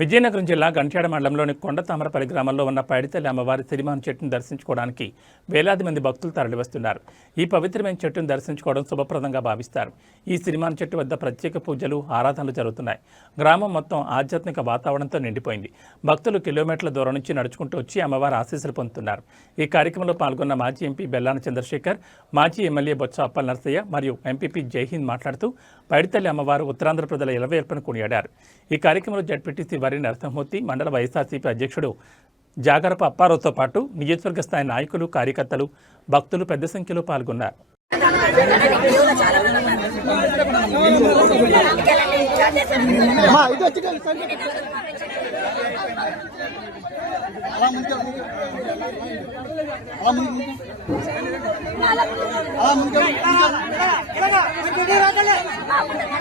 విజయనగరం జిల్లా గంట్యాడ మండలంలోని కొండ తామరపల్లి గ్రామంలో ఉన్న పైడితల్లి అమ్మవారి సిరిమాన్ చెట్టును దర్శించుకోవడానికి వేలాది మంది భక్తులు తరలివస్తున్నారు. ఈ పవిత్రమైన చెట్టును దర్శించుకోవడం శుభప్రదంగా భావిస్తారు. ఈ సిరిమాన్ చెట్టు వద్ద ప్రత్యేక పూజలు ఆరాధనలు జరుగుతున్నాయి. గ్రామం మొత్తం ఆధ్యాత్మిక వాతావరణంతో నిండిపోయింది. భక్తులు కిలోమీటర్ల దూరం నుంచి నడుచుకుంటూ వచ్చి అమ్మవారి ఆశీస్సులు పొందుతున్నారు. ఈ కార్యక్రమంలో పాల్గొన్న మాజీ ఎంపీ బెల్లాన చంద్రశేఖర్ మాజీ ఎమ్మెల్యే బొత్స అప్పల్ నరసయ్య మరియు ఎంపీపీ జైహింద్ మాట్లాడుతూ పైడితల్లి అమ్మవారు ఉత్తరాంధ్ర ప్రజల ఇలవేర్పను కొనియాడారు. ఈ కార్యక్రమంలో జడ్పీటీసీ వరి నరసింహమూర్తి మండల వైఎస్ఆర్సీపీ అధ్యక్షుడు జాగరపు అప్పారావుతో పాటు నియోజకవర్గ స్థాయి నాయకులు కార్యకర్తలు భక్తులు పెద్ద సంఖ్యలో పాల్గొన్నారు.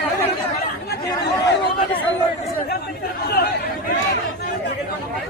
అలా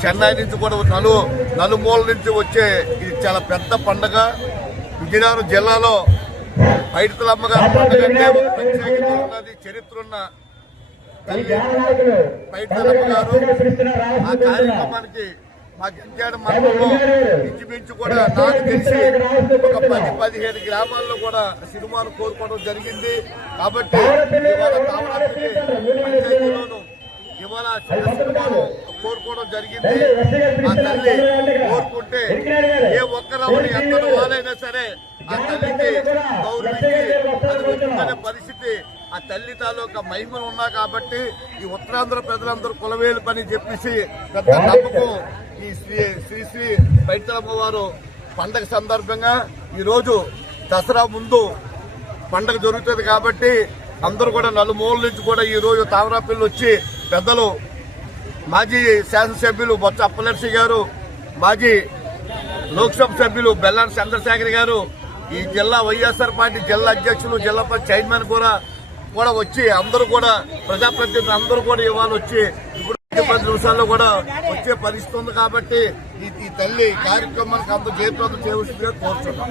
చెన్నై నుంచి కూడా నలు నలుమూల నుంచి వచ్చే ఇది చాలా పెద్ద పండగ. విజయనగరం జిల్లాలో పైడితలమ్మ గారి పండుగ అంటే ఒక ప్రత్యేకత ఉన్నది చరిత్ర ఉన్న పైడితలమ్మ గారు ఆ కార్యక్రమానికి మా గంట్యాడ మండలంలో ఇంచుమించు కూడా నాకు తెలిసి ఒక పది పదిహేను గ్రామాల్లో కూడా సినిమాను కోరుకోవడం జరిగింది. కాబట్టి ఇవాళ కావడానికి పంచాయతీలోను ఇవాళ కోరుకోవడం జరిగింది. ఆ తల్లి కోరుకుంటే ఏ ఒక్కరవని ఎంత వాళ్ళైనా సరే ఆ తల్లికి గౌరవించి అది వచ్చిందనే పరిస్థితి. ఆ తల్లి తాలూకా మహిమలు ఉన్నా కాబట్టి ఈ ఉత్తరాంధ్ర ప్రజలందరూ కులవేలు పని చెప్పేసి పెద్ద నమ్మకం ఈ శ్రీ శ్రీ శ్రీ వారు పండగ సందర్భంగా ఈ రోజు దసరా ముందు పండగ జరుగుతుంది కాబట్టి అందరూ కూడా నలుమూల నుంచి కూడా ఈ రోజు తామరాపల్లి వచ్చి పెద్దలు మాజీ శాసనసభ్యులు బొత్స అప్పలర్షి గారు మాజీ లోక్సభ సభ్యులు బెల్లాన్ చంద్రశేఖర్ గారు ఈ జిల్లా వైఎస్ఆర్ పార్టీ జిల్లా అధ్యక్షులు జిల్లా చైర్మన్ కూడా కూడా వచ్చి అందరూ కూడా ప్రజాప్రతినిధులు అందరూ కూడా ఇవాళ వచ్చి ఇప్పుడు పది నిమిషాల్లో కూడా వచ్చే పరిస్థితి ఉంది కాబట్టి ఈ తల్లి కార్యక్రమానికి అంత జయప్రదం చేయవలసిందిగా కోరుతున్నాం.